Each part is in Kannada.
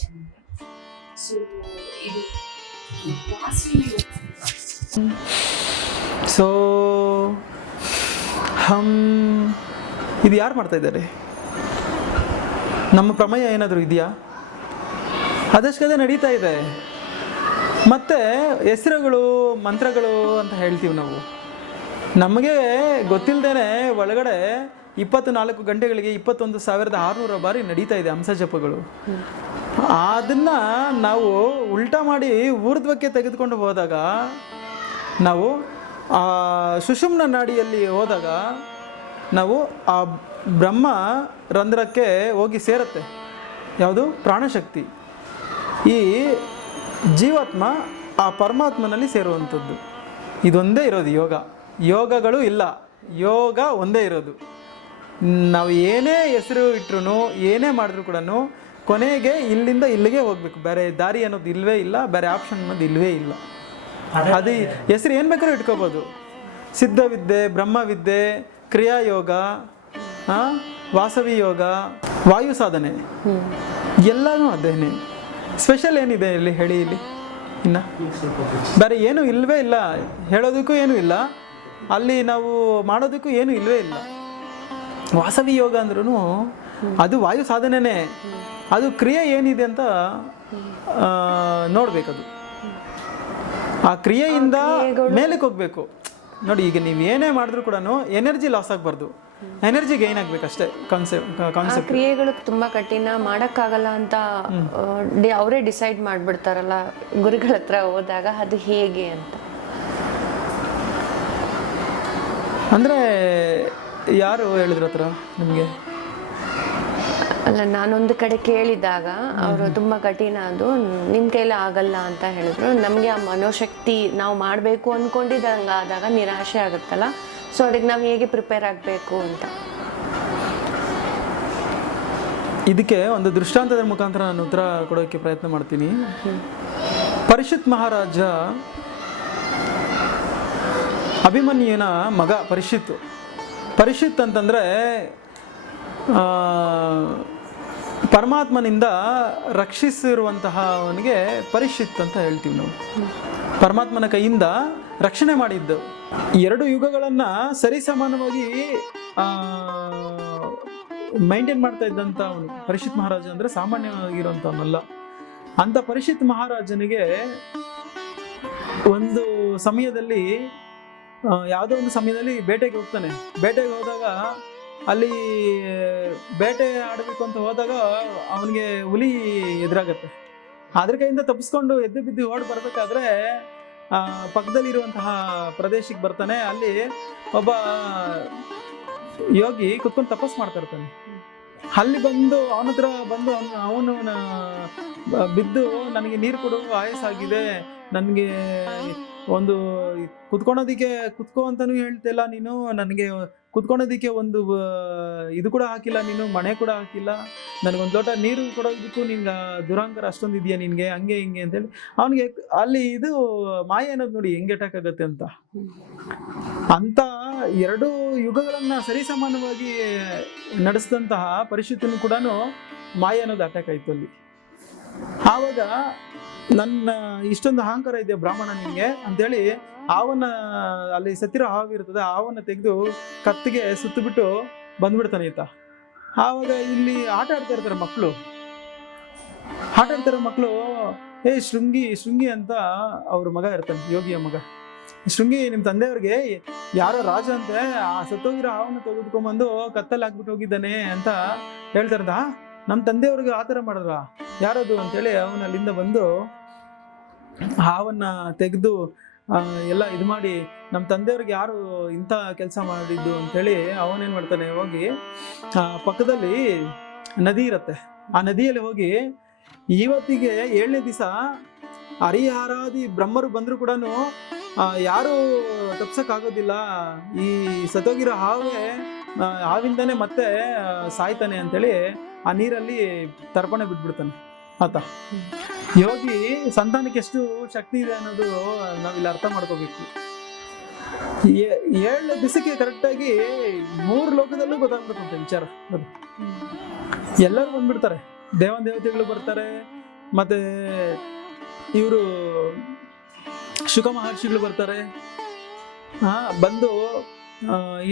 ಚೆನ್ನಾಗಿದೆ. ಸೊ ಇದು ವಾಸವಿ ಯೋಗ. ಸೊ ಇದು ಯಾರು ಮಾಡ್ತಾ ಇದ್ದಾರೆ? ನಮ್ಮ ಪ್ರಮೇಯ ಏನಾದರೂ ಇದೆಯಾ? ಅದಷ್ಟೇ ನಡೀತಾ ಇದೆ. ಮತ್ತು ಹೆಸರುಗಳು ಮಂತ್ರಗಳು ಅಂತ ಹೇಳ್ತೀವಿ ನಾವು. ನಮಗೆ ಗೊತ್ತಿಲ್ಲದೇ ಒಳಗಡೆ 24 ಗಂಟೆಗಳಿಗೆ 21,600 ಬಾರಿ ನಡೀತಾ ಇದೆ ಹಂಸ ಜಪಗಳು. ಅದನ್ನು ನಾವು ಉಲ್ಟಾ ಮಾಡಿ ಊರ್ಧ್ವಕ್ಕೆ ತೆಗೆದುಕೊಂಡು ಹೋದಾಗ, ನಾವು ಆ ಸುಷುಮ್ನ ನಾಡಿಯಲ್ಲಿ ಹೋದಾಗ ನಾವು ಆ ಬ್ರಹ್ಮ ರಂಧ್ರಕ್ಕೆ ಹೋಗಿ ಸೇರುತ್ತೆ. ಯಾವುದು? ಪ್ರಾಣಶಕ್ತಿ. ಈ ಜೀವಾತ್ಮ ಆ ಪರಮಾತ್ಮನಲ್ಲಿ ಸೇರುವಂಥದ್ದು. ಇದೊಂದೇ ಇರೋದು ಯೋಗ. ಯೋಗಗಳು ಇಲ್ಲ, ಯೋಗ ಒಂದೇ ಇರೋದು. ನಾವು ಏನೇ ಹೆಸರು ಇಟ್ಟರು, ಏನೇ ಮಾಡಿದ್ರು ಕೂಡ ಕೊನೆಗೆ ಇಲ್ಲಿಂದ ಇಲ್ಲಿಗೆ ಹೋಗಬೇಕು. ಬೇರೆ ದಾರಿ ಅನ್ನೋದು ಇಲ್ಲವೇ ಇಲ್ಲ, ಬೇರೆ ಆಪ್ಷನ್ ಅನ್ನೋದು ಇಲ್ಲವೇ ಇಲ್ಲ. ಅದು ಹೆಸರು ಏನು ಬೇಕಾದ್ರೂ ಇಟ್ಕೋಬೋದು. ಸಿದ್ಧವಿದ್ಯೆ, ಬ್ರಹ್ಮವಿದ್ಯೆ, ಕ್ರಿಯಾಯೋಗ, ವಾಸವಿ ಯೋಗ, ವಾಯು ಸಾಧನೆ, ಎಲ್ಲನೂ ಅದೇನೆ. ಸ್ಪೆಷಲ್ ಏನಿದೆ ಇಲ್ಲಿ ಹೇಳಿ? ಇಲ್ಲಿ ಇನ್ನು ಬೇರೆ ಏನೂ ಇಲ್ಲವೇ ಇಲ್ಲ. ಹೇಳೋದಕ್ಕೂ ಏನೂ ಇಲ್ಲ, ಅಲ್ಲಿ ನಾವು ಮಾಡೋದಕ್ಕೂ ಏನೂ ಇಲ್ಲವೇ ಇಲ್ಲ. ವಾಸವಿ ಯೋಗ ಅಂದ್ರೂ ಅದು ವಾಯು ಸಾಧನೆನೇ. ಅದು ಕ್ರಿಯೆ ಏನಿದೆ ಅಂತ ನೋಡಬೇಕದು. ಆ ಕ್ರಿಯೆಯಿಂದ ಮೇಲಕ್ಕೆ ಹೋಗ್ಬೇಕು. ನೋಡಿ, ಈಗ ನೀವು ಏನೇ ಮಾಡಿದ್ರು ಕೂಡ ಎನರ್ಜಿ ಲಾಸ್ ಆಗಬಾರ್ದು, ಎನರ್ಜಿ ಗೈನ್ ಆಗ್ಬೇಕಷ್ಟೇ. ಕಾನ್ಸೆಪ್ಟ್ ಕ್ರಿಯೆಗಳು ತುಂಬಾ ಕಠಿಣ, ಮಾಡೋಕ್ಕಾಗಲ್ಲ ಅಂತ ಅವರೇ ಡಿಸೈಡ್ ಮಾಡಿಬಿಡ್ತಾರಲ್ಲ ಗುರುಗಳ ಹತ್ರ ಹೋದಾಗ, ಅದು ಹೇಗೆ ಅಂತ? ಅಂದರೆ ಯಾರು ಹೇಳಿದ್ರ ಹತ್ರ ನಿಮಗೆ? ಅಲ್ಲ, ನಾನೊಂದು ಕಡೆ ಕೇಳಿದಾಗ ಅವರು ತುಂಬ ಕಠಿಣ, ಅದು ನಿಮ್ಮ ಕೈಲಿ ಆಗಲ್ಲ ಅಂತ ಹೇಳಿದ್ರು. ನಮಗೆ ಆ ಮನೋಶಕ್ತಿ ನಾವು ಮಾಡಬೇಕು ಅಂದ್ಕೊಂಡಿದ್ದಂಗೆ ಆದಾಗ ನಿರಾಶೆ ಆಗುತ್ತಲ್ಲ, ಸೊ ಅದಕ್ಕೆ ನಾವು ಹೇಗೆ ಪ್ರಿಪೇರ್ ಆಗಬೇಕು ಅಂತ. ಇದಕ್ಕೆ ಒಂದು ದೃಷ್ಟಾಂತದ ಮುಖಾಂತರ ನಾನು ಉತ್ತರ ಕೊಡೋಕ್ಕೆ ಪ್ರಯತ್ನ ಮಾಡ್ತೀನಿ. ಪರೀಕ್ಷಿತ್ ಮಹಾರಾಜ ಅಭಿಮನ್ಯುನ ಮಗ ಪರೀಕ್ಷಿತ್ ಅಂತಂದರೆ ಪರಮಾತ್ಮನಿಂದ ರಕ್ಷಿಸಿರುವಂತಹ ಅವನಿಗೆ ಪರೀಕ್ಷಿತ್ ಅಂತ ಹೇಳ್ತೀವಿ ನಾವು. ಪರಮಾತ್ಮನ ಕೈಯಿಂದ ರಕ್ಷಣೆ ಮಾಡಿದ್ದು. 2 ಯುಗಗಳನ್ನು ಸರಿಸಮಾನವಾಗಿ ಮೈಂಟೈನ್ ಮಾಡ್ತಾ ಇದ್ದಂಥ ಅವನು ಪರೀಕ್ಷಿತ್ ಮಹಾರಾಜ. ಅಂದರೆ ಸಾಮಾನ್ಯವಾಗಿರುವಂಥವನಲ್ಲ. ಅಂಥ ಪರೀಕ್ಷಿತ್ ಮಹಾರಾಜನಿಗೆ ಒಂದು ಸಮಯದಲ್ಲಿ, ಯಾವುದೋ ಒಂದು ಸಮಯದಲ್ಲಿ ಬೇಟೆಗೆ ಹೋಗ್ತಾನೆ. ಬೇಟೆಗೆ ಹೋದಾಗ ಅಲ್ಲಿ ಬೇಟೆ ಆಡಬೇಕು ಅಂತ ಹೋದಾಗ ಅವನಿಗೆ ಹುಲಿ ಎದುರಾಗತ್ತೆ. ಅದ್ರ ಕೈಯಿಂದ ತಪ್ಪಿಸ್ಕೊಂಡು ಎದ್ದು ಬಿದ್ದು ಓಡಿ ಬರಬೇಕಾದ್ರೆ ಪಕ್ಕದಲ್ಲಿರುವಂತಹ ಪ್ರದೇಶಕ್ಕೆ ಬರ್ತಾನೆ. ಅಲ್ಲಿ ಒಬ್ಬ ಯೋಗಿ ಕುತ್ಕೊಂಡು ತಪಸ್ ಮಾಡ್ತಾ ಇರ್ತಾನೆ. ಅಲ್ಲಿ ಬಂದು ಅವನ ಹತ್ರ ಬಂದು ಅವನು ಬಿದ್ದು, ನನಗೆ ನೀರು ಕೊಡು, ಆಯಾಸಾಗಿದೆ, ನನಗೆ ಒಂದು ಕುತ್ಕೋ ಅಂತಾನು ಹೇಳ್ತಿಲ್ಲ ನೀನು, ನನಗೆ ಕುತ್ಕೊಳೋದಕ್ಕೆ ಒಂದು ಇದು ಕೂಡ ಹಾಕಿಲ್ಲ ನೀನು, ಮನೆ ಕೂಡ ಹಾಕಿಲ್ಲ, ನನಗೊಂದು ಲೋಟ ನೀರು ಕೊಡೋದಕ್ಕೂ ನಿನ್ಗೆ ದುರಾಂಕಾರ ಅಷ್ಟೊಂದು ಇದೆಯಾ ನಿನಗೆ, ಹಂಗೆ ಹಿಂಗೆ ಅಂತೇಳಿ ಅವನಿಗೆ ಅಲ್ಲಿ ಇದು ಮಾಯ ಅನ್ನೋದು ನೋಡಿ ಹೆಂಗೆ ಅಟ್ಯಾಕ್ ಆಗತ್ತೆ ಅಂತ. ಅಂತ 2 ಯುಗಗಳನ್ನು ಸರಿಸಮಾನವಾಗಿ ನಡೆಸಿದಂತಹ ಪರಿಸ್ಥಿತಿನೂ ಕೂಡ ಮಾಯ ಅನ್ನೋದು ಅಟ್ಯಾಕ್ ಆಯಿತು ಅಲ್ಲಿ. ಆವಾಗ ನನ್ನ ಇಷ್ಟೊಂದು ಅಹಂಕಾರ ಇದೆ ಬ್ರಾಹ್ಮಣ ನಿಮಗೆ ಅಂತೇಳಿ ಅಲ್ಲಿ ಸತ್ತಿರೋ ಹಾವಿರ್ತದೆ, ಹಾವನ್ನು ತೆಗೆದು ಕತ್ತಿಗೆ ಸುತ್ತಬಿಟ್ಟು ಬಂದ್ಬಿಡ್ತಾನೆ ಈತ. ಆವಾಗ ಇಲ್ಲಿ ಆಟ ಆಡ್ತಾ ಇರ್ತಾರೆ ಮಕ್ಕಳು. ಶೃಂಗಿ ಅಂತ ಅವ್ರ ಮಗ ಇರ್ತಾನೆ, ಯೋಗಿಯ ಮಗ. ಶೃಂಗಿ, ನಿಮ್ಮ ತಂದೆಯವ್ರಿಗೆ ಯಾರೋ ರಾಜ ಅಂತೆ, ಆ ಸತ್ತೋಗಿರೋ ಹಾವನ್ನು ತೆಗೆದುಕೊಂಡ್ಬಂದು ಕತ್ತಲ್ಲಿ ಹಾಕ್ಬಿಟ್ಟು ಹೋಗಿದ್ದಾನೆ ಅಂತ ಹೇಳ್ತಾರದ. ನಮ್ಮ ತಂದೆಯವ್ರಿಗೆ ಆ ಥರ ಮಾಡಿದ್ರ, ಯಾರದು ಅಂತೇಳಿ ಅವನು ಅಲ್ಲಿಂದ ಬಂದು ಹಾವನ್ನ ತೆಗೆದು ಎಲ್ಲ ಇದು ಮಾಡಿ, ನಮ್ಮ ತಂದೆಯವ್ರಿಗೆ ಯಾರು ಇಂಥ ಕೆಲಸ ಮಾಡಿದ್ದು ಅಂತೇಳಿ ಅವನೇನು ಮಾಡ್ತಾನೆ, ಹೋಗಿ ಪಕ್ಕದಲ್ಲಿ ನದಿ ಇರುತ್ತೆ, ಆ ನದಿಯಲ್ಲಿ ಹೋಗಿ ಇವತ್ತಿಗೆ 7ನೇ ದಿವಸ ಹರಿಹರಾದಿ ಬ್ರಹ್ಮರು ಬಂದರೂ ಕೂಡ ಯಾರು ತಪ್ಸಕ್ಕಾಗೋದಿಲ್ಲ, ಈ ಸತ್ತೋಗಿರೋ ಹಾವಿಂದನೇ ಮತ್ತೆ ಸಾಯ್ತಾನೆ ಅಂತೇಳಿ ಆ ನೀರಲ್ಲಿ ತರ್ಪಣೆ ಬಿಟ್ಬಿಡ್ತಾನೆ ಆತ. ಯೋಗಿ ಸಂತಾನಕ್ಕೆ ಎಷ್ಟು ಶಕ್ತಿ ಇದೆ ಅನ್ನೋದು ನಾವಿಲ್ಲಿ ಅರ್ಥ ಮಾಡ್ಕೋಬೇಕು. 7 ದಿವಸಕ್ಕೆ ಕರೆಕ್ಟಾಗಿ 3 ಲೋಕದಲ್ಲೂ ಗೊತ್ತಾಗ್ಬಿಡುತ್ತೆ ವಿಚಾರ. ಅದು ಎಲ್ಲರೂ ಬಂದ್ಬಿಡ್ತಾರೆ, ದೇವತೆಗಳು ಬರ್ತಾರೆ, ಮತ್ತೆ ಇವರು ಶುಕ ಮಹರ್ಷಿಗಳು ಬರ್ತಾರೆ. ಬಂದು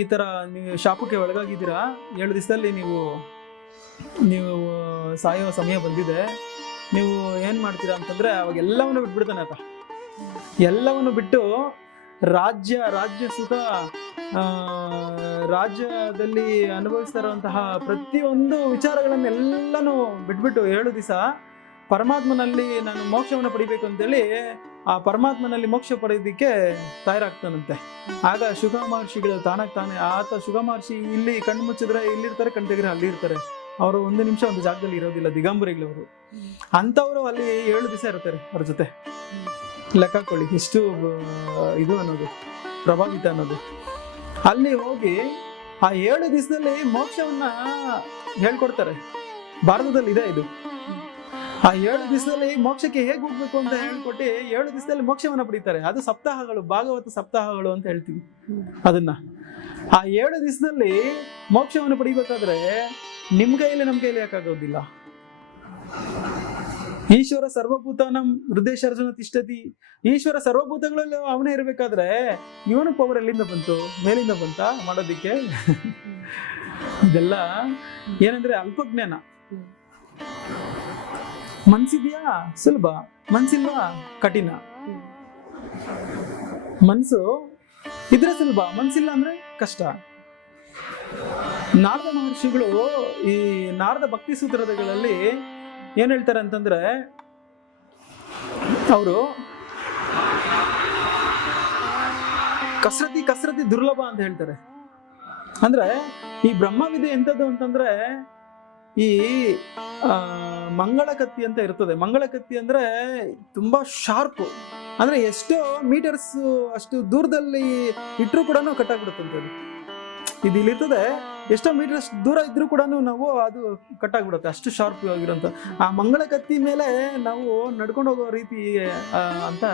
ಈ ಥರ ನೀವು ಶಾಪಕ್ಕೆ ಒಳಗಾಗಿದ್ದೀರಾ, 7 ದಿವಸದಲ್ಲಿ ನೀವು ಸಾಯೋ ಸಮಯ ಬಂದಿದೆ, ನೀವು ಏನು ಮಾಡ್ತೀರಾ ಅಂತಂದರೆ ಅವಾಗ ಎಲ್ಲವನ್ನು ಬಿಟ್ಬಿಡ್ತಾನೆ ಆತ. ಎಲ್ಲವನ್ನು ಬಿಟ್ಟು ರಾಜ್ಯ ಸುಖ, ರಾಜ್ಯದಲ್ಲಿ ಅನುಭವಿಸ್ತಾ ಇರುವಂತಹ ಪ್ರತಿಯೊಂದು ವಿಚಾರಗಳನ್ನೆಲ್ಲನೂ ಬಿಟ್ಬಿಟ್ಟು 7 ದಿವಸ ಪರಮಾತ್ಮನಲ್ಲಿ ನಾನು ಮೋಕ್ಷವನ್ನು ಪಡಿಬೇಕು ಅಂತೇಳಿ ಆ ಪರಮಾತ್ಮನಲ್ಲಿ ಮೋಕ್ಷ ಪಡೆಯೋದಕ್ಕೆ ತಯಾರಾಗ್ತಾನಂತೆ. ಆಗ ಶುಕ ಮಹರ್ಷಿಗಳು ತಾನೇ ಆತ ಶುಕ ಮಹರ್ಷಿ ಇಲ್ಲಿ ಕಣ್ಣು ಮುಚ್ಚಿದ್ರೆ ಇಲ್ಲಿರ್ತಾರೆ, ಕಣ್ ತೆಗೆದ್ರೆ ಅಲ್ಲಿ ಇರ್ತಾರೆ. ಅವರು 1 ನಿಮಿಷ ಒಂದು ಜಾಗದಲ್ಲಿ ಇರೋದಿಲ್ಲ, ದಿಗಂಬರಿಗಳವರು. ಅಂಥವರು ಅಲ್ಲಿ 7 ದಿವಸ ಇರ್ತಾರೆ ಅವ್ರ ಜೊತೆ. ಲೆಕ್ಕ ಹಾಕೊಳ್ಳಿ ಎಷ್ಟು ಇದು ಅನ್ನೋದು, ಪ್ರಭಾವಿತ ಅನ್ನೋದು. ಅಲ್ಲಿ ಹೋಗಿ ಆ 7 ದಿವಸದಲ್ಲಿ ಮೋಕ್ಷವನ್ನ ಹೇಳ್ಕೊಡ್ತಾರೆ. ಭಾರತದಲ್ಲಿ ಇದೆ ಇದು. ಆ 7 ದಿವಸದಲ್ಲಿ ಮೋಕ್ಷಕ್ಕೆ ಹೇಗೆ ಹೋಗ್ಬೇಕು ಅಂತ ಹೇಳ್ಕೊಟ್ಟು 7 ದಿವಸದಲ್ಲಿ ಮೋಕ್ಷವನ್ನ ಪಡಿತಾರೆ. ಅದು ಸಪ್ತಾಹಗಳು, ಭಾಗವತ ಸಪ್ತಾಹಗಳು ಅಂತ ಹೇಳ್ತೀವಿ ಅದನ್ನ. ಆ 7 ದಿವಸದಲ್ಲಿ ಮೋಕ್ಷವನ್ನು ಪಡಿಬೇಕಾದ್ರೆ ನಿಮ್ ಕೈಯಲ್ಲಿ ನಮ್ಮ ಕೈಯಲ್ಲಿ ಯಾಕಾಗೋದಿಲ್ಲ? ಈಶ್ವರ ಸರ್ವಭೂತಾನಂ ಹೃದಯಶರ್ಜನ ತಿಷ್ಠತಿ. ಈಶ್ವರ ಸರ್ವಭೂತಗಳಲ್ಲೂ ಅವನೇ ಇರಬೇಕಾದ್ರೆ ಇವನು ಪವರ್ ಎಲ್ಲಿಂದ ಬಂತು? ಮೇಲಿಂದ ಬಂತ ಮಾಡೋದಿಕ್ಕೆ? ಇದೆಲ್ಲ ಏನಂದ್ರೆ ಅಲ್ಪಜ್ಞಾನ. ಮನ್ಸಿದ್ಯಾ ಸುಲಭ, ಮನ್ಸಿಲ್ವಾ ಕಠಿಣ. ಮನ್ಸು ಇದ್ರೆ ಸುಲಭ, ಮನ್ಸಿಲ್ಲ ಅಂದ್ರೆ ಕಷ್ಟ. ನಾರದ ಮಹರ್ಷಿಗಳು ಈ ನಾರದ ಭಕ್ತಿ ಸೂತ್ರಗಳಲ್ಲಿ ಏನ್ ಹೇಳ್ತಾರೆ ಅಂತಂದ್ರೆ, ಅವರು ಕಸರತಿ ದುರ್ಲಭ ಅಂತ ಹೇಳ್ತಾರೆ. ಅಂದ್ರೆ ಈ ಬ್ರಹ್ಮವಿದ್ಯೆ ಎಂಥದ್ದು ಅಂತಂದ್ರೆ, ಈ ಮಂಗಳ ಕತ್ತಿ ಅಂತ ಇರ್ತದೆ. ಮಂಗಳ ಕತ್ತಿ ಅಂದ್ರೆ ತುಂಬಾ ಶಾರ್ಪ್, ಅಂದ್ರೆ ಎಷ್ಟೋ ಮೀಟರ್ಸ್ ಅಷ್ಟು ದೂರದಲ್ಲಿ ಇಟ್ಟರು ಕೂಡ ಕಟ್ಟಾಗ್ಬಿಡುತ್ತಂತೆ. ಇದು ಇಲ್ಲಿರ್ತದೆ, ಎಷ್ಟೋ ಮೀಟರ್ಸ್ ದೂರ ಇದ್ರೂ ಕೂಡ ನಾವು ಅದು ಕಟ್ಟಾಗ್ಬಿಡುತ್ತೆ, ಅಷ್ಟು ಶಾರ್ಪ್ ಆಗಿರೋಂಥ ಆ ಮಂಗಳ ಕತ್ತಿ ಮೇಲೆ ನಾವು ನಡ್ಕೊಂಡು ಹೋಗೋ ರೀತಿ ಅಂತ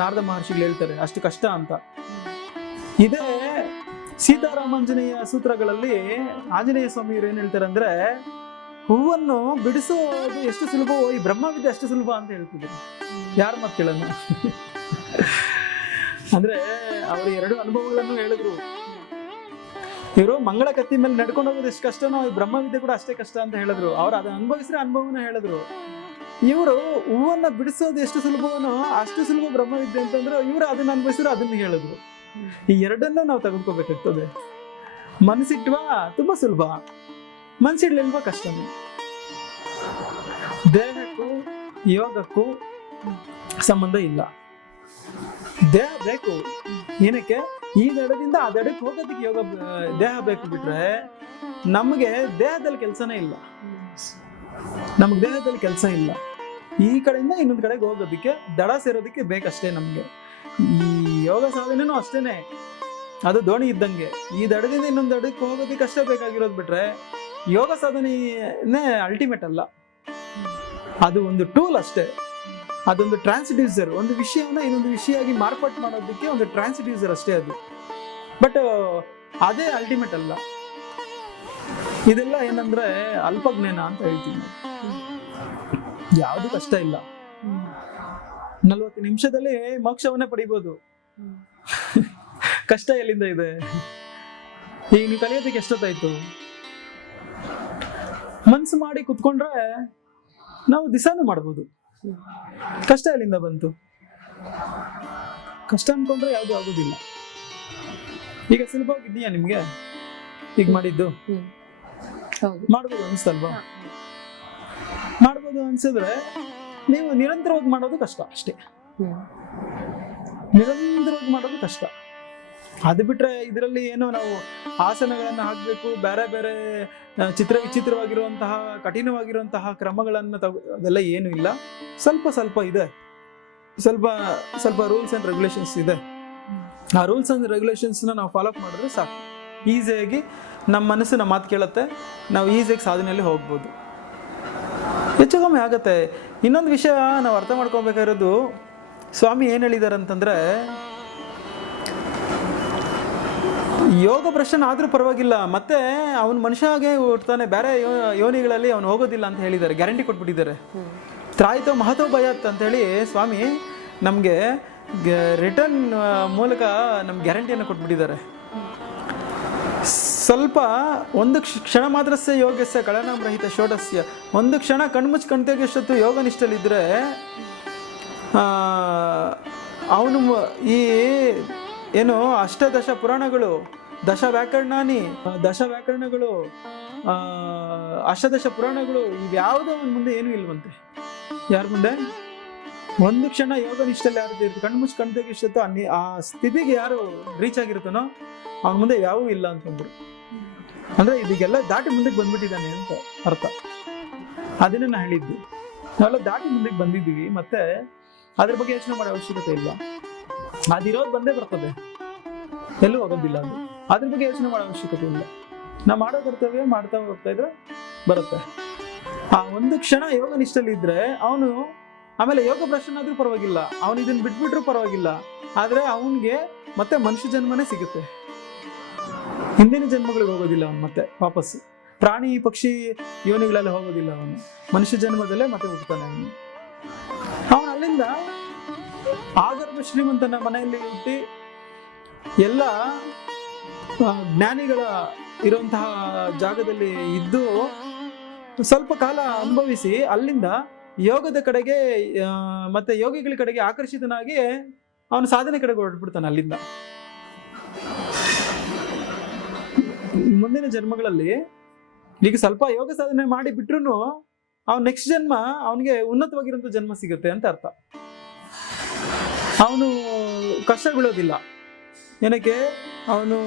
ನಾರದ ಮಹರ್ಷಿಗಳು ಹೇಳ್ತಾರೆ, ಅಷ್ಟು ಕಷ್ಟ ಅಂತ. ಇದೇ ಸೀತಾರಾಮಾಂಜನೇಯ ಸೂತ್ರಗಳಲ್ಲಿ ಆಂಜನೇಯ ಸ್ವಾಮಿಯವರು ಏನ್ ಹೇಳ್ತಾರೆ ಅಂದ್ರೆ, ಹೂವನ್ನು ಬಿಡಿಸೋದು ಎಷ್ಟು ಸುಲಭವೋ ಈ ಬ್ರಹ್ಮವಿದ್ಯೆ ಅಷ್ಟು ಸುಲಭ ಅಂತ ಹೇಳ್ತಿದ್ರು. ಯಾರ ಮಾತು ಕೇಳೋಣ? ಅಂದ್ರೆ ಅವರು 2 ಅನುಭವಗಳನ್ನು ಹೇಳಿದ್ರು. ಇವರು ಮಂಗಳ ಕತ್ತಿ ಮೇಲೆ ನಡ್ಕೊಂಡು ಹೋಗೋದು ಎಷ್ಟು ಕಷ್ಟನೋ ಈ ಬ್ರಹ್ಮವಿದ್ಯೆ ಕೂಡ ಅಷ್ಟೇ ಕಷ್ಟ ಅಂತ ಹೇಳಿದ್ರು. ಅವ್ರು ಅದನ್ನ ಅನುಭವಿಸಿದ್ರೆ ಅನುಭವನ ಹೇಳಿದ್ರು. ಇವರು ಹೂವನ್ನ ಬಿಡಿಸೋದು ಎಷ್ಟು ಸುಲಭವೋ ಅಷ್ಟು ಸುಲಭ ಬ್ರಹ್ಮವಿದ್ಯೆ ಅಂತಂದ್ರೆ ಇವರು ಅದನ್ನ ಅನುಭವಿಸಿದ್ರು, ಅದನ್ನ ಹೇಳಿದ್ರು. ಈ 2 ನಾವು ತೆಗೆದುಕೋಬೇಕಾಗ್ತದೆ. ಮನಸ್ಸಿಟ್ವಾ ತುಂಬಾ ಸುಲಭ, ಮನಸ್ಸಿಡ್ಲಿಲ್ವಾ ಕಷ್ಟನೇ. ದೇಹಕ್ಕೂ ಯೋಗಕ್ಕೂ ಸಂಬಂಧ ಇಲ್ಲ. ದೇಹ ಬೇಕು ಏನಕ್ಕೆ? ಈ ದಡದಿಂದ ಆ ದಡಕ್ಕೆ ಹೋಗೋದಕ್ಕೆ ಯೋಗ ದೇಹ ಬೇಕು. ಬಿಟ್ರೆ ನಮಗೆ ದೇಹದಲ್ಲಿ ಕೆಲಸನೇ ಇಲ್ಲ. ನಮಗೆ ದೇಹದಲ್ಲಿ ಕೆಲಸ ಇಲ್ಲ. ಈ ಕಡೆಯಿಂದ ಇನ್ನೊಂದು ಕಡೆಗೆ ಹೋಗೋದಕ್ಕೆ ದಡ ಸೇರೋದಕ್ಕೆ ಬೇಕಷ್ಟೇ ನಮಗೆ. ಈ ಯೋಗ ಸಾಧನೆನೂ ಅಷ್ಟೇನೆ, ಅದು ದೋಣಿ ಇದ್ದಂಗೆ. ಈ ದಡದಿಂದ ಇನ್ನೊಂದು ದಡಕ್ಕೆ ಹೋಗೋದಕ್ಕೆ ಅಷ್ಟೇ ಬೇಕಾಗಿರೋದು. ಬಿಟ್ರೆ ಯೋಗ ಸಾಧನೆನೇ ಅಲ್ಟಿಮೇಟ್ ಅಲ್ಲ, ಅದು ಒಂದು ಟೂಲ್ ಅಷ್ಟೇ. ಅದೊಂದು ಟ್ರಾನ್ಸ್ಡ್ಯೂಸರ್, ಒಂದು ವಿಷಯವನ್ನ ಇನ್ನೊಂದು ವಿಷಯವಾಗಿ ಮಾರ್ಪಾಟ್ ಮಾಡೋದಕ್ಕೆ ಒಂದು ಟ್ರಾನ್ಸ್ಡ್ಯೂಸರ್ ಅಷ್ಟೇ ಅದು. ಬಟ್ ಅದೇ ಅಲ್ಟಿಮೇಟ್ ಅಲ್ಲ. ಇದೆಲ್ಲ ಏನಂದ್ರೆ ಅಲ್ಪಜ್ಞಾನ ಅಂತ ಹೇಳ್ತೀವಿ ನಾವು. ಯಾವುದು ಕಷ್ಟ ಇಲ್ಲ. 40 ನಿಮಿಷದಲ್ಲಿ ಮೋಕ್ಷವನ್ನೇ ಪಡಿಬೋದು. ಕಷ್ಟ ಎಲ್ಲಿಂದ ಇದೆ? ಈಗ ನೀವು ಕಲಿಯೋದಕ್ಕೆ ಎಷ್ಟೊತ್ತಾಯ್ತು? ಮನ್ಸು ಮಾಡಿ ಕುತ್ಕೊಂಡ್ರೆ ನಾವು ದಿಸಾನು ಮಾಡ್ಬೋದು. ಕಷ್ಟ ಎಲ್ಲಿಂದ ಬಂತು? ಕಷ್ಟ ಅನ್ಕೊಂಡ್ರೆ ಯಾವುದು ಆಗೋದಿಲ್ಲ. ಈಗ ಸುಲಭವಾಗಿದೆಯಾ ನಿಮ್ಗೆ? ಈಗ ಮಾಡಿದ್ದು ಮಾಡ್ಬೋದು ಅನ್ಸ್ತಲ್ವಾ? ಮಾಡ್ಬೋದು ಅನ್ಸಿದ್ರೆ ನೀವು ನಿರಂತರವಾಗಿ ಮಾಡೋದು ಕಷ್ಟ ಅಷ್ಟೇ. ನಿರಂತರವಾಗಿ ಮಾಡೋದು ಕಷ್ಟ. ಅದು ಬಿಟ್ರೆ ಇದರಲ್ಲಿ ಏನೋ ನಾವು ಆಸನಗಳನ್ನ ಹಾಕ್ಬೇಕು, ಬೇರೆ ಬೇರೆ ವಿಚಿತ್ರವಾಗಿರುವಂತಹ ಕಠಿಣವಾಗಿರುವಂತಹ ಕ್ರಮಗಳನ್ನ ಅದೆಲ್ಲ ಏನು ಇಲ್ಲ. ಸ್ವಲ್ಪ ಇದೆ, ಸ್ವಲ್ಪ ರೂಲ್ಸ್ ಅಂಡ್ ರೆಗ್ಯುಲೇಷನ್ಸ್ ಇದೆ. ಆ ರೂಲ್ಸ್ ಅಂಡ್ ರೆಗ್ಯುಲೇಷನ್ಸ್ನ ನಾವು ಫಾಲೋ ಅಪ್ ಮಾಡಿದ್ರೆ ಸಾಕು. ಈಸಿಯಾಗಿ ನಮ್ಮ ಮನಸ್ಸು ನಮ್ಮ ಮಾತು ಕೇಳುತ್ತೆ, ನಾವು ಈಸಿಯಾಗಿ ಸಾಧನೆಯಲ್ಲಿ ಹೋಗ್ಬೋದು. ಹೆಚ್ಚು ಕಮ್ಮಿ ಆಗುತ್ತೆ. ಇನ್ನೊಂದು ವಿಷಯ ನಾವು ಅರ್ಥ ಮಾಡ್ಕೊಬೇಕಾಗಿರೋದು, ಸ್ವಾಮಿ ಏನು ಹೇಳಿದ್ದಾರೆ ಅಂತಂದರೆ, ಯೋಗ ಭ್ರಷ್ಟನ ಆದರೂ ಪರವಾಗಿಲ್ಲ, ಮತ್ತೆ ಅವನು ಮನುಷ್ಯಗೆ ಹುಡ್ತಾನೆ, ಬೇರೆ ಯೋನಿಗಳಲ್ಲಿ ಅವನು ಹೋಗೋದಿಲ್ಲ ಅಂತ ಹೇಳಿದ್ದಾರೆ, ಗ್ಯಾರಂಟಿ ಕೊಟ್ಬಿಟ್ಟಿದ್ದಾರೆ. ತ್ರಾಯಿತೋ ಮಹತೋ ಭಯತ್ ಅಂತೇಳಿ ಸ್ವಾಮಿ ನಮಗೆ ರಿಟರ್ನ್ ಮೂಲಕ ನಮ್ಗೆ ಗ್ಯಾರಂಟಿಯನ್ನು ಕೊಟ್ಬಿಟ್ಟಿದ್ದಾರೆ. ಸ್ವಲ್ಪ ಒಂದು ಕ್ಷಣ ಮಾತ್ರಸ್ಯ ಯೋಗಸ್ಯ ಕಳನಾಂ ರಹಿತ ಷೋಡಸ್ಯ, ಒಂದು ಕ್ಷಣ ಕಣ್ಮುಚ್ಚಿ ಕಣ್ತೆಗೆಷ್ಟೊತ್ತು ಯೋಗ ನಿಷ್ಠಲಿದ್ದರೆ ಅವನು ಈ ಏನು ಅಷ್ಟದಶ ಪುರಾಣಗಳು, ದಶ ವ್ಯಾಕರಣಗಳು, ಅಷ್ಟದಶ ಪುರಾಣಗಳು ಇವ್ಯಾವುದೋ ಅವನ ಮುಂದೆ ಏನೂ ಇಲ್ವಂತೆ. ಯಾರ ಮುಂದೆ? ಒಂದು ಕ್ಷಣ ಯೋಗ ನಿಷ್ಠಲ್ಲಿ ಯಾರು ಕಣ್ಮುಚ್ಚಿ ಕಣ್ತೆಗೆಷ್ಟೊತ್ತು ಆ ಸ್ಥಿತಿಗೆ ಯಾರು ರೀಚ್ ಆಗಿರ್ತಾನೋ ಅವನ ಮುಂದೆ ಯಾವೂ ಇಲ್ಲ ಅಂತಂದ್ರು. ಅಂದ್ರೆ ಇದಕ್ಕೆಲ್ಲ ದಾಟಿ ಮುಂದಕ್ಕೆ ಬಂದ್ಬಿಟ್ಟಿದ್ದಾನೆ ಅಂತ ಅರ್ಥ. ಅದನ್ನ ನಾ ಹೇಳಿದ್ದು, ನಾವೆಲ್ಲ ದಾಟಿ ಮುಂದಕ್ಕೆ ಬಂದಿದ್ದೀವಿ, ಮತ್ತೆ ಅದ್ರ ಬಗ್ಗೆ ಯೋಚನೆ ಮಾಡೋ ಅವಶ್ಯಕತೆ ಇಲ್ಲ. ಅದಿರೋದು ಬಂದೇ ಬರ್ತದೆ, ಎಲ್ಲೂ ಹೋಗೋದಿಲ್ಲ. ಅದು ಅದ್ರ ಬಗ್ಗೆ ಯೋಚನೆ ಮಾಡೋ ಅವಶ್ಯಕತೆ ಇಲ್ಲ. ನಾವು ಮಾಡೋ ಕರ್ತವ್ಯ ಮಾಡ್ತಾ ಹೋಗ್ತಾ ಇದ್ರೆ ಬರುತ್ತೆ. ಆ ಒಂದು ಕ್ಷಣ ಯೋಗ ನಿಷ್ಠಲ್ಲಿ ಇದ್ರೆ ಅವನು ಆಮೇಲೆ ಯೋಗ ಭ್ರಷ್ಟನಾದ್ರೂ ಪರವಾಗಿಲ್ಲ, ಅವನು ಇದನ್ನ ಬಿಟ್ಬಿಟ್ರೂ ಪರವಾಗಿಲ್ಲ, ಆದ್ರೆ ಅವನಿಗೆ ಮತ್ತೆ ಮನುಷ್ಯ ಜನ್ಮನೇ ಸಿಗುತ್ತೆ. ಹಿಂದಿನ ಜನ್ಮಗಳಿಗೆ ಹೋಗೋದಿಲ್ಲ ಅವನು, ಮತ್ತೆ ವಾಪಸ್ಸು ಪ್ರಾಣಿ ಪಕ್ಷಿ ಯೋನಿಗಳೆಲ್ಲ ಹೋಗೋದಿಲ್ಲ ಅವನು, ಮನುಷ್ಯ ಜನ್ಮದಲ್ಲೇ ಮತ್ತೆ ಹುಟ್ಟುತ್ತಾನೆ ಅವನು. ಅಲ್ಲಿಂದ ಆಗರ್ಭ ಶ್ರೀಮಂತನ ಮನೆಯಲ್ಲಿ ಹುಟ್ಟಿ ಎಲ್ಲ ಜ್ಞಾನಿಗಳ ಇರುವಂತಹ ಜಾಗದಲ್ಲಿ ಇದ್ದು ಸ್ವಲ್ಪ ಕಾಲ ಅನುಭವಿಸಿ ಅಲ್ಲಿಂದ ಯೋಗದ ಕಡೆಗೆ ಮತ್ತೆ ಯೋಗಿಗಳ ಕಡೆಗೆ ಆಕರ್ಷಿತನಾಗಿ ಅವನು ಸಾಧನೆ ಕಡೆಗೆ ಹೊರಟ್ಬಿಡ್ತಾನೆ. ಅಲ್ಲಿಂದ ಮುಂದಿನ ಜನ್ಮಗಳಲ್ಲಿ ಈಗ ಸ್ವಲ್ಪ ಯೋಗ ಸಾಧನೆ ಮಾಡಿ ಬಿಟ್ರು ಅವ್ನ ನೆಕ್ಸ್ಟ್ ಜನ್ಮ ಅವನಿಗೆ ಉನ್ನತವಾಗಿರುವಂತ ಜನ್ಮ ಸಿಗುತ್ತೆ ಅಂತ ಅರ್ಥ. ಅವನು ಕಷ್ಟ ಬೀಳೋದಿಲ್ಲ. ಏನಕ್ಕೆ? ಅವನು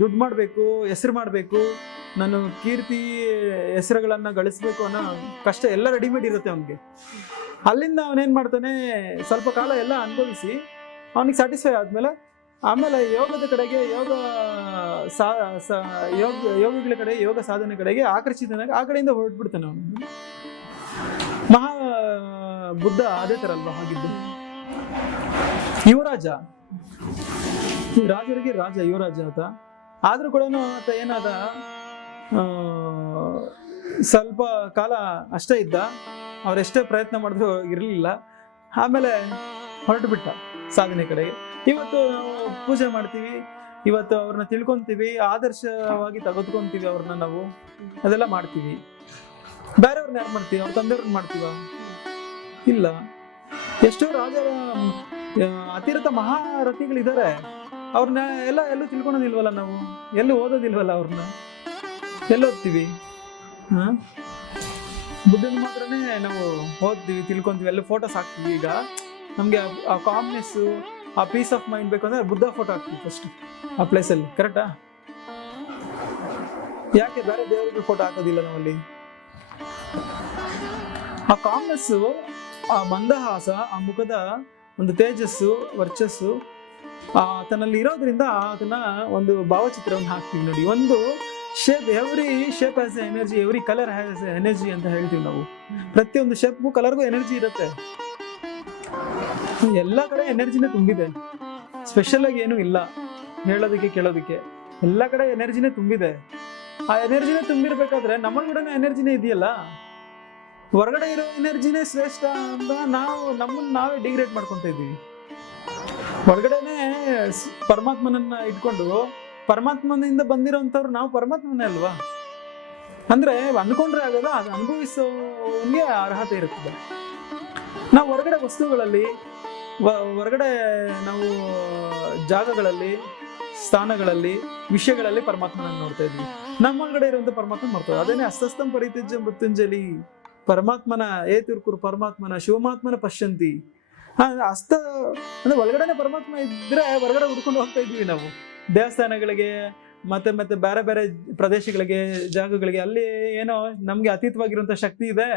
ದುಡ್ಡು ಮಾಡಬೇಕು, ಹೆಸರು ಮಾಡಬೇಕು, ನಾನು ಕೀರ್ತಿ ಹೆಸರುಗಳನ್ನ ಗಳಿಸ್ಬೇಕು ಅನ್ನೋ ಕಷ್ಟ ಎಲ್ಲ ರೆಡಿಮೇಡ್ ಇರುತ್ತೆ ಅವನಿಗೆ. ಅಲ್ಲಿಂದ ಅವನೇನ್ ಮಾಡ್ತಾನೆ, ಸ್ವಲ್ಪ ಕಾಲ ಎಲ್ಲ ಅನುಭವಿಸಿ ಅವನಿಗೆ ಸ್ಯಾಟಿಸ್ಫೈ ಆದ್ಮೇಲೆ ಆಮೇಲೆ ಯೋಗದ ಕಡೆಗೆ ಯೋಗಗಳ ಕಡೆ ಯೋಗ ಸಾಧನೆ ಕಡೆಗೆ ಆಕರ್ಷಿತನಾಗಿ ಆ ಕಡೆಯಿಂದ ಹೊರಟ್ಬಿಡ್ತಾನೆ ಅವನು. ಮಹಾ ಬುದ್ಧ ಅದೇ ತರ ಅಲ್ವಾ ಆಗಿದ್ದು. ಯುವರಾಜ, ರಾಜರಿಗೆ ರಾಜ ಯುವರಾಜ ಆತ. ಆದ್ರೂ ಕೂಡ ಆತ ಏನಾದ, ಸ್ವಲ್ಪ ಕಾಲ ಅಷ್ಟೇ ಇದ್ದ, ಅವರೆಷ್ಟೇ ಪ್ರಯತ್ನ ಮಾಡಿದ್ರು ಇರಲಿಲ್ಲ. ಆಮೇಲೆ ಹೊರಟು ಬಿಟ್ಟ ಸಾಧನೆ ಕಡೆಗೆ. ಇವತ್ತು ನಾವು ಪೂಜೆ ಮಾಡ್ತೀವಿ, ಇವತ್ತು ಅವ್ರನ್ನ ತಿಳ್ಕೊಂತೀವಿ, ಆದರ್ಶವಾಗಿ ತೆಗೆದುಕೊಂತೀವಿ ಅವ್ರನ್ನ, ನಾವು ಅದೆಲ್ಲ ಮಾಡ್ತೀವಿ. ಬೇರೆಯವ್ರನ್ನ ಯಾರು ಮಾಡ್ತೀವಿ? ಅವ್ರ ತಂದೆಯವ್ರನ್ನ ಮಾಡ್ತೀವ? ಇಲ್ಲ. ಎಷ್ಟೋ ರಾಜರ ಅತಿರಥ ಮಹಾರಥಿಗಳಿದ್ದಾರೆ, ಅವ್ರನ್ನ ಎಲ್ಲೂ ತಿಳ್ಕೊಳೋದಿಲ್ವಲ್ಲ ನಾವು, ಎಲ್ಲೂ ಓದೋದಿಲ್ವಲ್ಲ ಅವ್ರನ್ನ, ಎಲ್ಲಿ ಓದ್ತೀವಿ? ಬುದ್ಧನ ಮಾತ್ರನೇ ನಾವು ಓದ್ತೀವಿ, ತಿಳ್ಕೊಂತೀವಿ, ಎಲ್ಲ ಫೋಟೋಸ್ ಹಾಕ್ತೀವಿ. ಈಗ ನಮಗೆ ಆ ಕಾಮ್ನೆಸ್, ಆ ಪೀಸ್ ಆಫ್ ಮೈಂಡ್ ಬೇಕಂದ್ರೆ ಬುದ್ಧ ಫೋಟೋ ಹಾಕ್ತೀವಿ ಫಸ್ಟ್ ಆ ಪ್ಲೇಸಲ್ಲಿ. ಕರೆಕ್ಟಾ? ಯಾಕೆ ಬೇರೆ ದೇವರಿಗೆ ಫೋಟೋ ಹಾಕೋದಿಲ್ಲ ನಾವಲ್ಲಿ? ಆ ಕಾಮ್ನೆಸ್ಸು, ಆ ಮಂದಹಾಸ, ಆ ಮುಖದ ಒಂದು ತೇಜಸ್ಸು, ವರ್ಚಸ್ಸು ಆತನಲ್ಲಿ ಇರೋದ್ರಿಂದ ಅದನ್ನ ಒಂದು ಭಾವಚಿತ್ರವನ್ನು ಹಾಕ್ತೀವಿ ನೋಡಿ. ಒಂದು shape, every shape has energy, every colour has energy ಅಂತ ಹೇಳ್ತೀವಿ ನಾವು. ಪ್ರತಿಯೊಂದು ಶೇಪ್ಗೂ ಕಲರ್ಗೂ ಎನರ್ಜಿ ಇರುತ್ತೆ. ಎಲ್ಲ ಕಡೆ ಎನರ್ಜಿನೇ ತುಂಬಿದೆ, ಸ್ಪೆಷಲ್ ಆಗಿ ಏನೂ ಇಲ್ಲ ಹೇಳೋದಕ್ಕೆ ಕೇಳೋದಕ್ಕೆ. ಎಲ್ಲ ಕಡೆ ಎನರ್ಜಿನೇ ತುಂಬಿದೆ. ಆ ಎನರ್ಜಿನೇ ತುಂಬಿರ್ಬೇಕಾದ್ರೆ ನಮ್ಮೊಳಗಡೆ ಎನರ್ಜಿನೇ ಇದೆಯಲ್ಲ. ಹೊರಗಡೆ ಇರೋ ಎನರ್ಜಿನೇ ಶ್ರೇಷ್ಠ ಅಂತ ನಮ್ಮನ್ನು ನಾವೇ ಡಿಗ್ರೇಡ್ ಮಾಡ್ಕೊತ ಇದ್ದೀವಿ. ಹೊರಗಡೆನೆ ಪರಮಾತ್ಮನನ್ನ ಇಟ್ಕೊಂಡು ಪರಮಾತ್ಮನಿಂದ ಬಂದಿರೋಂಥವ್ರು ನಾವು ಪರಮಾತ್ಮನೇ ಅಲ್ವಾ? ಅಂದ್ರೆ ಅನ್ಕೊಂಡ್ರೆ ಆಗೋದ, ಅದು ಅನುಭವಿಸೋನ್ಗೆ ಅರ್ಹತೆ ಇರುತ್ತದೆ. ನಾವು ಹೊರಗಡೆ ವಸ್ತುಗಳಲ್ಲಿ, ಹೊರಗಡೆ ನಾವು ಜಾಗಗಳಲ್ಲಿ, ಸ್ಥಾನಗಳಲ್ಲಿ, ವಿಷಯಗಳಲ್ಲಿ ಪರಮಾತ್ಮನನ್ನು ನೋಡ್ತಾ ಇದ್ವಿ. ನಮ್ಮೊಳಗಡೆ ಇರುವಂತ ಪರಮಾತ್ಮ ನೋಡ್ತೇವೆ. ಅದೇನೆ ಅಸ್ತಸ್ಥಂ ಪರಿತ್ಯಜ್ಯ ಮೃತ್ಯುಂಜಲಿ ಪರಮಾತ್ಮನ ಏತಿರ್ಕುರು ಪರಮಾತ್ಮನ ಶಿವಮಾತ್ಮನ ಪಶ್ಯಂತಿ. ಅಸ್ತ ಅಂದ್ರೆ ಒಳಗಡೆನೆ ಪರಮಾತ್ಮ ಇದ್ರೆ ಹೊರಗಡೆ ಹುಡ್ಕೊಂಡು ಹೋಗ್ತಾ ಇದ್ವಿ ನಾವು ದೇವಸ್ಥಾನಗಳಿಗೆ, ಮತ್ತೆ ಬೇರೆ ಬೇರೆ ಪ್ರದೇಶಗಳಿಗೆ, ಜಾಗಗಳಿಗೆ. ಅಲ್ಲಿ ಏನೋ ನಮ್ಗೆ ಅತೀತವಾಗಿರುವಂತ ಶಕ್ತಿ ಇದೆ,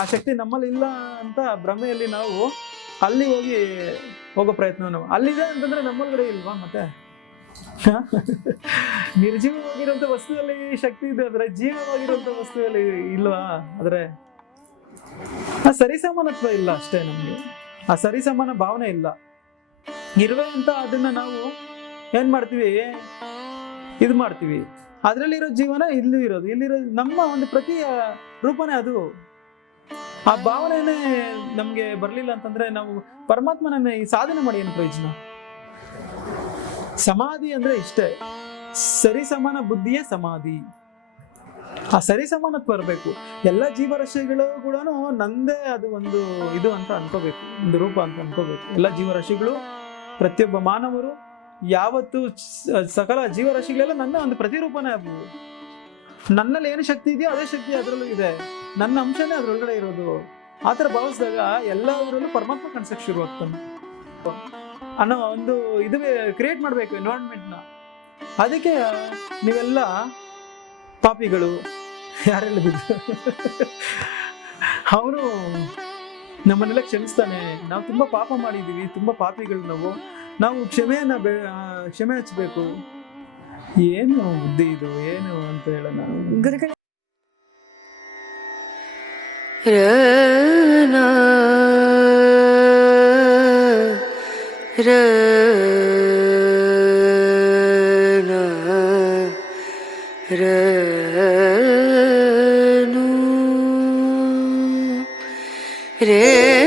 ಆ ಶಕ್ತಿ ನಮ್ಮಲ್ಲಿ ಇಲ್ಲ ಅಂತ ಭ್ರಮೆಯಲ್ಲಿ ನಾವು ಅಲ್ಲಿ ಹೋಗೋ ಪ್ರಯತ್ನ. ನಾವು ಅಲ್ಲಿದೆ ಅಂತಂದ್ರೆ ನಮ್ಮೊಳಗಡೆ ಇಲ್ವಾ? ಮತ್ತೆ ನಿರ್ಜೀವವಾಗಿರುವಂತ ವಸ್ತುವಲ್ಲಿ ಶಕ್ತಿ ಇದೆ ಅಂದ್ರೆ ಜೀವವಾಗಿರುವಂತ ವಸ್ತುವಲ್ಲಿ ಇಲ್ವಾ? ಆದ್ರೆ ಆ ಸರಿಸಮಾನತ್ವ ಇಲ್ಲ ಅಷ್ಟೇ. ನಮ್ಗೆ ಆ ಸರಿಸಮಾನ ಭಾವನೆ ಇಲ್ಲ. ಇರುವೆ ಅಂತ ಅದನ್ನ ನಾವು ಏನ್ ಮಾಡ್ತೀವಿ, ಇದು ಮಾಡ್ತೀವಿ. ಅದ್ರಲ್ಲಿರೋ ಜೀವನ ಇಲ್ಲಿರೋದು ನಮ್ಮ ಒಂದು ಪ್ರತಿ ರೂಪನೇ ಅದು. ಆ ಭಾವನೆನೇ ನಮ್ಗೆ ಬರ್ಲಿಲ್ಲ ಅಂತಂದ್ರೆ ನಾವು ಪರಮಾತ್ಮನನ್ನ ಈ ಸಾಧನೆ ಮಾಡಿ ಏನು ಪ್ರಯೋಜನ? ಸಮಾಧಿ ಅಂದ್ರೆ ಇಷ್ಟೇ, ಸರಿಸಮಾನ ಬುದ್ಧಿಯೇ ಸಮಾಧಿ. ಆ ಸರಿಸಮಾನತ್ವ ಬರಬೇಕು. ಎಲ್ಲ ಜೀವರಾಶಿಗಳು ಕೂಡ ನಂದೇ ಅದು ಒಂದು ಇದು ಅಂತ ಅನ್ಕೋಬೇಕು, ಒಂದು ರೂಪ ಅಂತ ಅನ್ಕೋಬೇಕು. ಎಲ್ಲ ಜೀವರಾಶಿಗಳು, ಪ್ರತಿಯೊಬ್ಬ ಮಾನವರು ಯಾವತ್ತು ಸಕಲ ಜೀವರಾಶಿಗಳೆಲ್ಲ ನನ್ನ ಒಂದು ಪ್ರತಿರೂಪನೇ ಅವು. ನನ್ನಲ್ಲಿ ಏನು ಶಕ್ತಿ ಇದೆಯೋ ಅದೇ ಶಕ್ತಿ ಅದರಲ್ಲೂ ಇದೆ, ನನ್ನ ಅಂಶನೇ ಅದ್ರೊಳಗಡೆ ಇರೋದು. ಆ ಥರ ಭಾವಿಸಿದಾಗ ಎಲ್ಲದರಲ್ಲೂ ಪರಮಾತ್ಮ ಕಾಣಿಸಕ್ಕೆ ಶುರು ಆಗ್ತಾನೆ ಅನ್ನೋ ಒಂದು ಇದು ಕ್ರಿಯೇಟ್ ಮಾಡಬೇಕು ಎನ್ವೈರನ್ಮೆಂಟ್ನ. ಅದಕ್ಕೆ ನೀವೆಲ್ಲ ಪಾಪಿಗಳು ಯಾರೆಲ್ಲ ಬಿದ್ದು ಅವನು ನಮ್ಮನ್ನೆಲ್ಲ ಕ್ಷಮಿಸ್ತಾನೆ. ನಾವು ತುಂಬಾ ಪಾಪ ಮಾಡಿದ್ದೀವಿ, ತುಂಬಾ ಪಾಪಿಗಳು ನಾವು ಕ್ಷಮೆ ಹಚ್ಚಬೇಕು. ಏನು ಬುದ್ಧಿ ಇದು, ಏನು ಅಂತ ಹೇಳೋಣ ಗುರುಗಳ रे